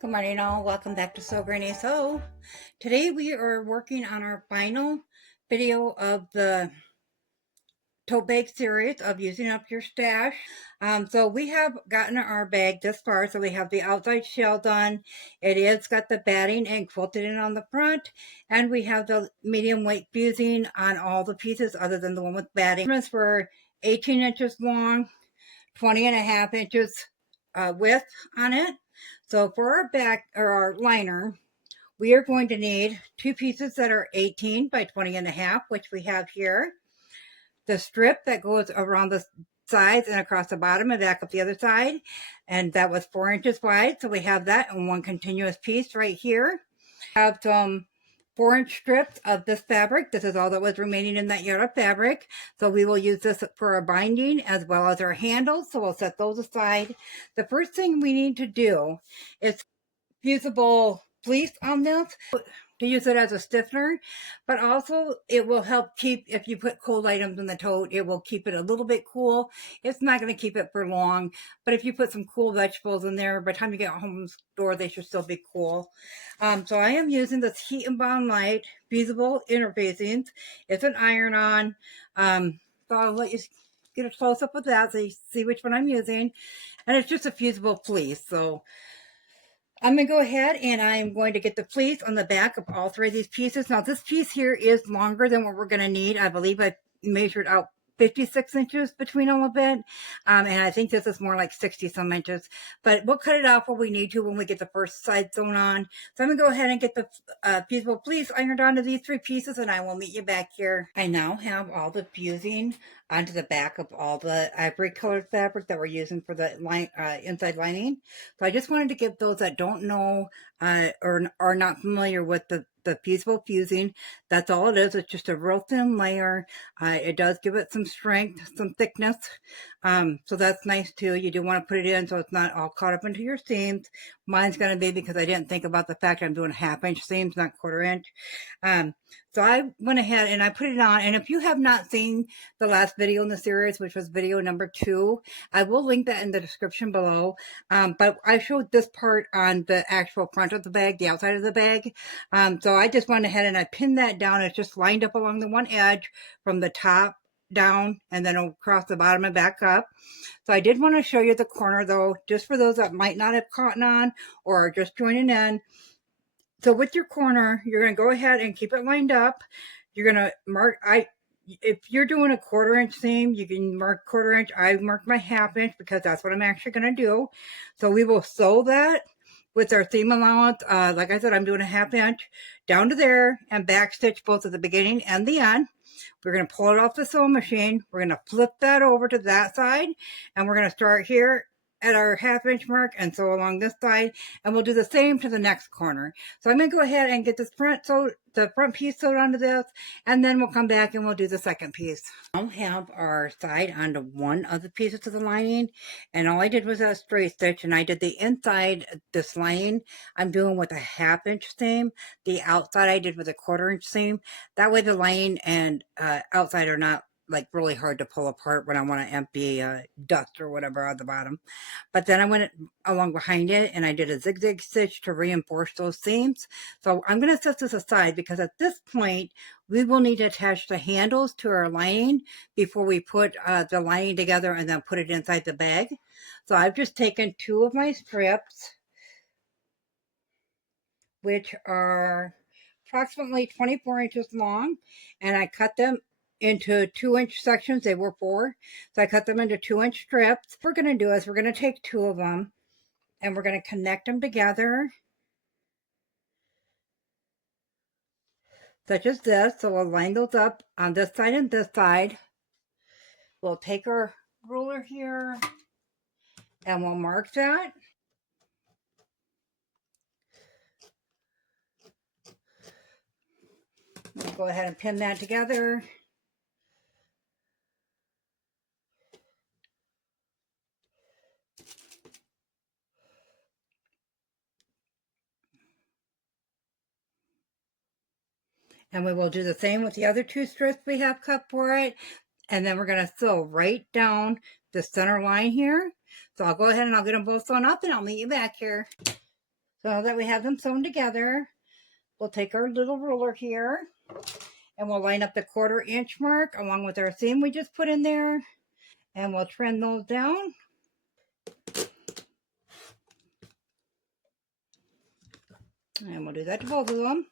Good morning all, welcome back to Sew Granny Sew. Today we are working on our final video of the tote bag series of using up your stash. So we have gotten our bag this far, so we have the outside shell done. It is got the batting and quilted in on the front, and we have the medium weight fusing on all the pieces other than the one with batting. Measurements were 18 inches long, 20.5 inches width on it. So for our back or our liner, we are going to need two pieces that are 18 by 20.5, which we have here. The strip that goes around the sides and across the bottom and back up the other side, and that was 4 inches wide. So we have that in one continuous piece right here. Have some 4-inch strips of this fabric. This is all that was remaining in that yard of fabric. So we will use this for our binding as well as our handles. So we'll set those aside. The first thing we need to do is fusible fleece on this to use it as a stiffener, but also it will help keep, if you put cold items in the tote, it will keep it a little bit cool. It's not going to keep it for long, but if you put some cool vegetables in there, by the time you get home from the store, they should still be cool. So I am using this Heat and Bond Light fusible interfacings. It's an iron-on. So I'll let you get a close-up with that so you see which one I'm using. And it's just a fusible fleece, so I'm going to go ahead and I'm going to get the fleece on the back of all three of these pieces. Now this piece here is longer than what we're going to need. I believe I measured out 56 inches between all of it. And I think this is more like 60 some inches, but we'll cut it off where we need to when we get the first side sewn on. So I'm gonna go ahead and get the fusible fleece ironed onto these three pieces, and I will meet you back here. I now have all the fusing onto the back of all the ivory colored fabric that we're using for the inside lining. So I just wanted to give those that don't know or are not familiar with the fusible fusing. That's all it is. It's just a real thin layer. It does give it some strength, some thickness. So that's nice too. You do want to put it in so it's not all caught up into your seams. Mine's going to be, because I didn't think about the fact I'm doing 1/2 inch seams, not 1/4 inch. So I went ahead and I put it on. And if you have not seen the last video in the series, which was video number 2, I will link that in the description below. But I showed this part on the actual front of the bag, the outside of the bag. So I just went ahead and I pinned that down. It's just lined up along the one edge from the top down and then across the bottom and back up. So I did want to show you the corner though, just for those that might not have caught on or are just joining in. So with your corner, you're going to go ahead and keep it lined up. You're going to mark, if you're doing a 1/4 inch seam, you can mark 1/4 inch. I marked my 1/2 inch because that's what I'm actually going to do. So we will sew that with our seam allowance. Like I said, I'm doing a 1/2 inch down to there and back stitch both at the beginning and the end. We're going to pull it off the sewing machine. We're going to flip that over to that side, and we're going to start here at our 1/2 inch mark and sew along this side, and we'll do the same to the next corner. So I'm going to go ahead and get this the front piece sewed onto this, and then we'll come back and we'll do the second piece. I'll have our side onto one of the pieces of the lining, and all I did was a straight stitch, and I did the inside, this lining I'm doing with a 1/2 inch seam. The outside I did with a 1/4 inch seam. That way the lining and outside are not like really hard to pull apart when I want to empty dust or whatever on the bottom. But then I went along behind it and I did a zigzag stitch to reinforce those seams. So I'm going to set this aside because at this point we will need to attach the handles to our lining before we put the lining together and then put it inside the bag. So I've just taken 2 of my strips, which are approximately 24 inches long, and I cut them into 2-inch sections. They were 4, so I cut them into 2-inch strips. What we're going to do is we're going to take 2 of them and we're going to connect them together such as this. So we'll line those up on this side and this side. We'll take our ruler here and we'll mark that. We'll go ahead and pin that together. And we will do the same with the other 2 strips we have cut for it. And then we're going to sew right down the center line here. So I'll go ahead and I'll get them both sewn up and I'll meet you back here. So now that we have them sewn together, we'll take our little ruler here and we'll line up the 1/4 inch mark along with our seam we just put in there, and we'll trim those down. And we'll do that to both of them.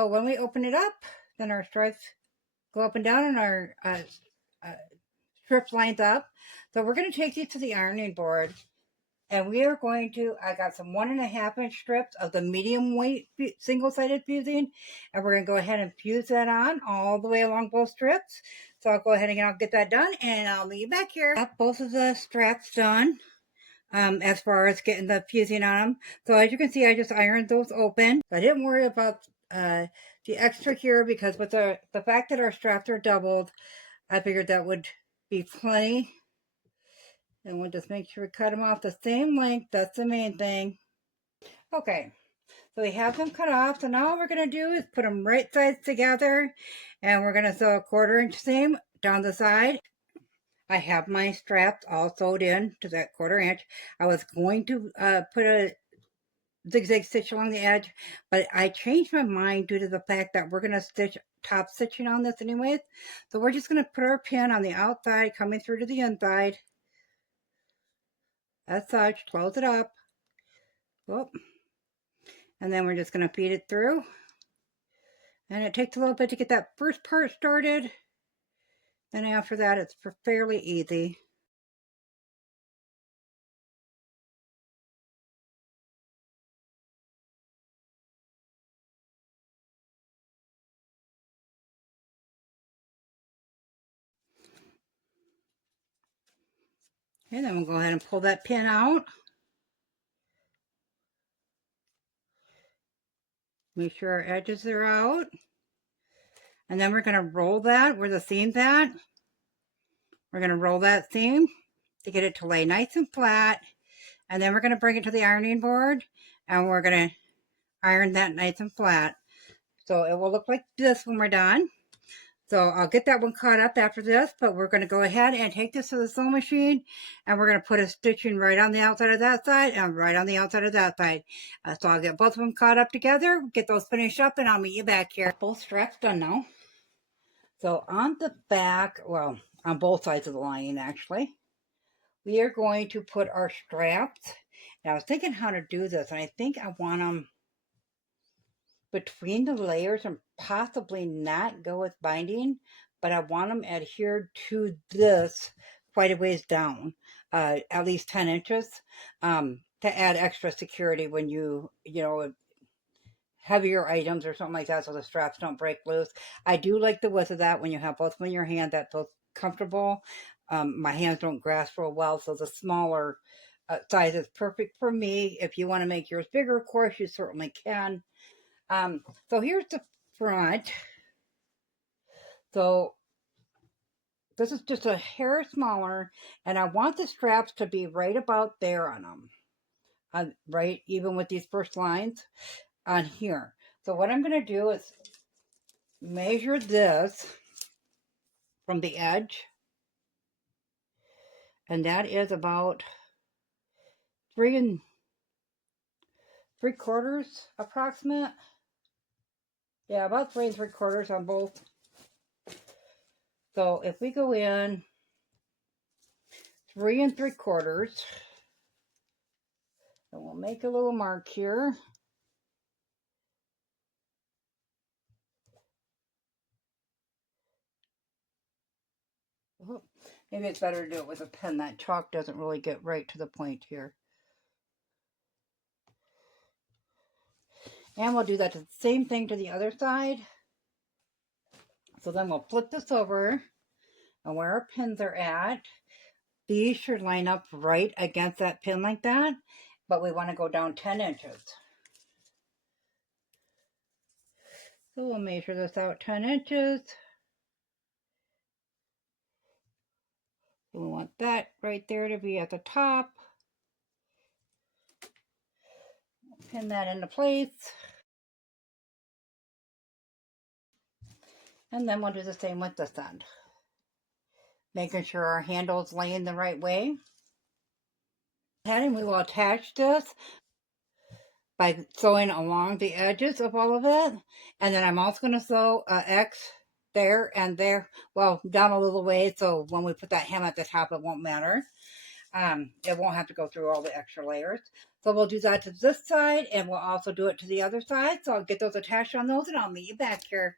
So when we open it up, then our stripes go up and down and our strips lined up. So we're going to take these to the ironing board, and we are going to, I got some 1.5 inch strips of the medium weight single-sided fusing, and we're going to go ahead and fuse that on all the way along both strips. So I'll go ahead and I'll get that done, and I'll meet you back here. Got both of the straps done. As far as getting the fusing on them. So as you can see, I just ironed those open. I didn't worry about the extra here because with the fact that our straps are doubled, I figured that would be plenty. And we'll just make sure we cut them off the same length. That's the main thing. Okay, so we have them cut off. So now all we're going to do is put them right sides together, and we're going to sew a 1/4 inch seam down the side. I have my straps all sewed in to that 1/4 inch. I was going to put a zigzag stitch along the edge, but I changed my mind due to the fact that we're going to stitch top stitching on this anyways. So we're just going to put our pin on the outside coming through to the inside. As such, close it up. Whoop. And then we're just going to feed it through. And it takes a little bit to get that first part started. Then after that, it's fairly easy. And then we'll go ahead and pull that pin out. Make sure our edges are out. And then we're going to roll that where the seam's at. We're going to roll that seam to get it to lay nice and flat. And then we're going to bring it to the ironing board. And we're going to iron that nice and flat. So it will look like this when we're done. So I'll get that one caught up after this, but we're going to go ahead and take this to the sewing machine, and we're going to put a stitching right on the outside of that side and right on the outside of that side. So I'll get both of them caught up together, get those finished up, and I'll meet you back here. Both straps done now. So on the back, well, on both sides of the lining actually, we are going to put our straps. Now I was thinking how to do this, and I think I want them between the layers and possibly not go with binding, but I want them adhered to this quite a ways down, at least 10 inches, to add extra security when you know, heavier items or something like that so the straps don't break loose. I do like the width of that when you have both of them in your hand. That feels comfortable. My hands don't grasp real well, so the smaller size is perfect for me. If you want to make yours bigger, of course, you certainly can. So here's the front. So this is just a hair smaller, and I want the straps to be right about there on them. Right, even with these first lines on here. So what I'm going to do is measure this from the edge, and that is about 3 3/4 approximate. Yeah, about 3 3/4 on both. So if we go in 3 3/4, and we'll make a little mark here. Maybe it's better to do it with a pen. That chalk doesn't really get right to the point here. And we'll do that the same thing to the other side. So then we'll flip this over, and where our pins are at, these should line up right against that pin like that, but we want to go down 10 inches. So we'll measure this out 10 inches. We want that right there to be at the top. Pin that into place. And then we'll do the same with this end. Making sure our handle's laying the right way. And we will attach this by sewing along the edges of all of it. And then I'm also going to sew a X there and there, well, down a little way, so when we put that hem at the top, it won't matter. It won't have to go through all the extra layers. So we'll do that to this side, and we'll also do it to the other side. So I'll get those attached on those, and I'll meet you back here.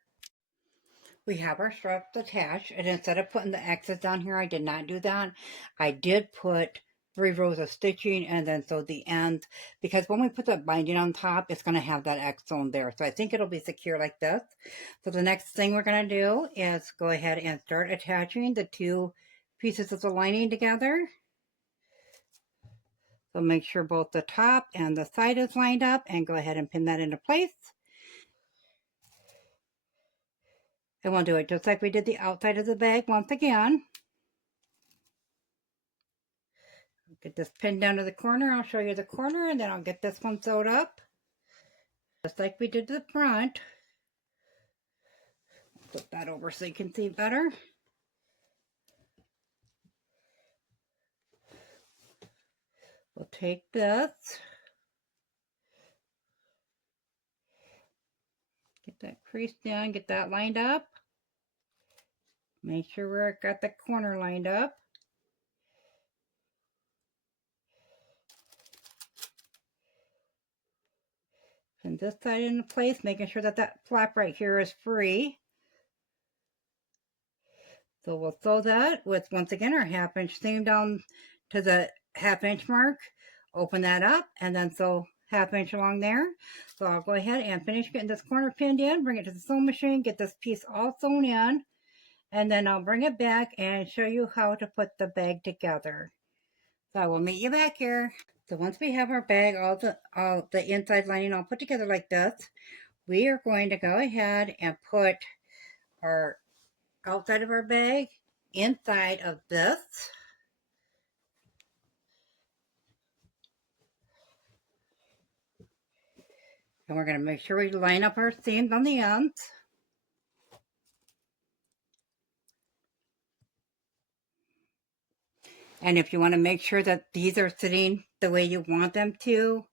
We have our straps attached, and instead of putting the X's down here, I did not do that. I did put 3 rows of stitching and then sew the ends, because when we put the binding on top, it's going to have that X sewn there. So I think it'll be secure like this. So the next thing we're going to do is go ahead and start attaching the 2 pieces of the lining together. So make sure both the top and the side is lined up, and go ahead and pin that into place. And we'll do it just like we did the outside of the bag once again. Get this pinned down to the corner. I'll show you the corner, and then I'll get this one sewed up. Just like we did the front. Flip that over so you can see better. We'll take this. Get that crease down, get that lined up. Make sure we've got the corner lined up. Pin this side into place, making sure that that flap right here is free. So we'll sew that with, once again, our 1/2 inch seam down to the 1/2 inch mark. Open that up, and then sew 1/2 inch along there. So I'll go ahead and finish getting this corner pinned in, bring it to the sewing machine, get this piece all sewn in, and then I'll bring it back and show you how to put the bag together. So I will meet you back here. So once we have our bag, all the inside lining all put together like this, we are going to go ahead and put our outside of our bag inside of this. And we're going to make sure we line up our seams on the ends. And if you want to make sure that these are sitting the way you want them to,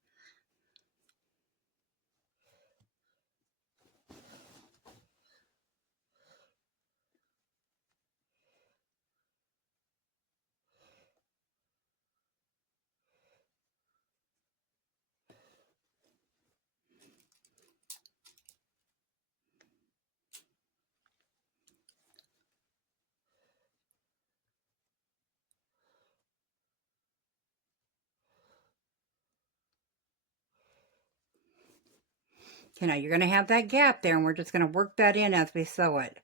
you're going to have that gap there, and we're just going to work that in as we sew it.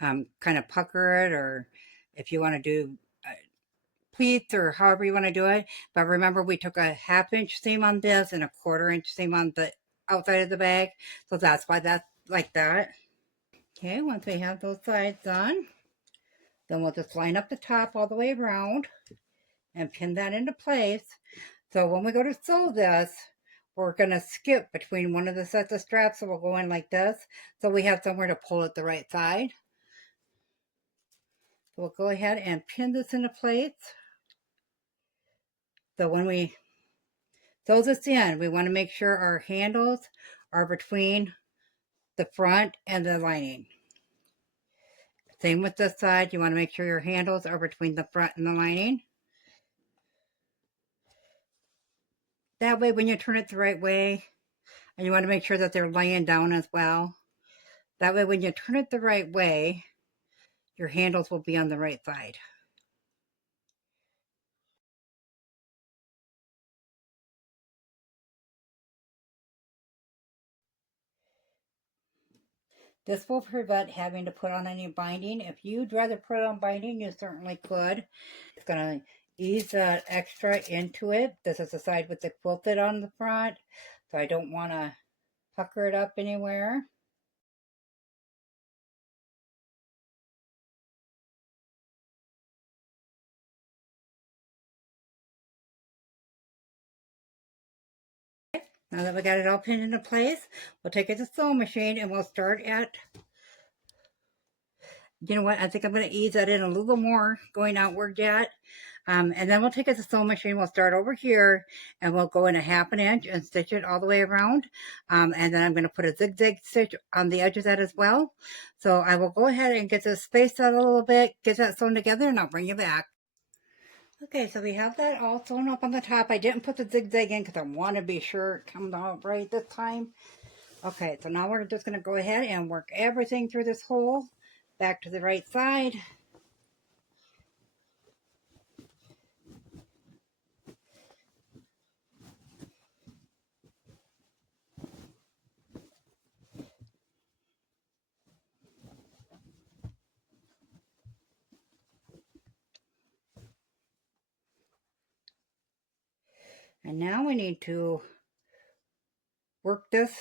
Kind of pucker it, or if you want to do pleats or however you want to do it. But remember, we took a 1/2 inch seam on this and a 1/4 inch seam on the outside of the bag. So that's why that's like that. Okay, once we have those sides done, then we'll just line up the top all the way around and pin that into place. So when we go to sew this, we're going to skip between one of the sets of straps, so we'll go in like this, so we have somewhere to pull it the right side. So we'll go ahead and pin this into place. So when we sew this in, we want to make sure our handles are between the front and the lining. Same with this side, you want to make sure your handles are between the front and the lining. That way, when you turn it the right way, and you want to make sure that they're laying down as well. That way, when you turn it the right way, your handles will be on the right side. This will prevent having to put on any binding. If you'd rather put on binding, you certainly could. It's going to ease that extra into it. This is the side with the quilted on the front, so I don't want to pucker it up anywhere. Now that we got it all pinned into place, we'll take it to the sewing machine and we'll start at You know what? I think I'm going to ease that in a little more going outward yet. And then we'll take it to the sewing machine. We'll start over here and we'll go in a 1/2 inch and stitch it all the way around. And then I'm going to put a zigzag stitch on the edge of that as well. So I will go ahead and get this spaced out a little bit, get that sewn together, and I'll bring you back. Okay, so we have that all sewn up on the top. I didn't put the zigzag in because I want to be sure it comes out right this time. Okay, so now we're just going to go ahead and work everything through this hole back to the right side. And now we need to work this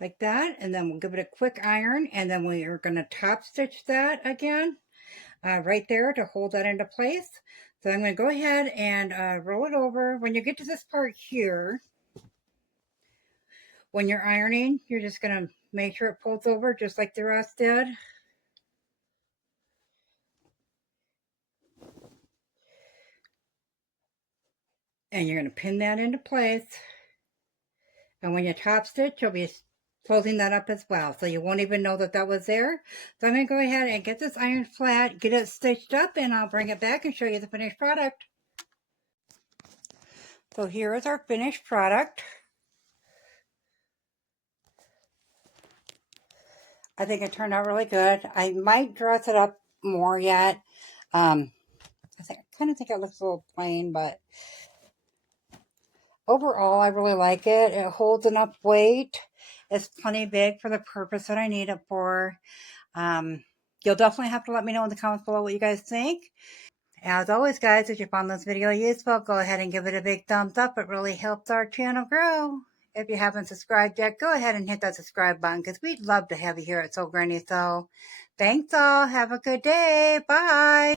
like that, and then we'll give it a quick iron, and then we are going to top stitch that again right there to hold that into place. So I'm going to go ahead and roll it over. When you get to this part here, when you're ironing, you're just going to make sure it pulls over just like the rest did. And you're going to pin that into place. And when you top stitch, you'll be closing that up as well. So you won't even know that that was there. So I'm going to go ahead and get this iron flat, get it stitched up, and I'll bring it back and show you the finished product. So here is our finished product. I think it turned out really good. I might dress it up more yet. I kind of think it looks a little plain, but overall, I really like it. It holds enough weight. It's plenty big for the purpose that I need it for. You'll definitely have to let me know in the comments below what you guys think. As always, guys, if you found this video useful, go ahead and give it a big thumbs up. It really helps our channel grow. If you haven't subscribed yet, go ahead and hit that subscribe button because we'd love to have you here at Sew Granny Sew. Thanks all. Have a good day. Bye.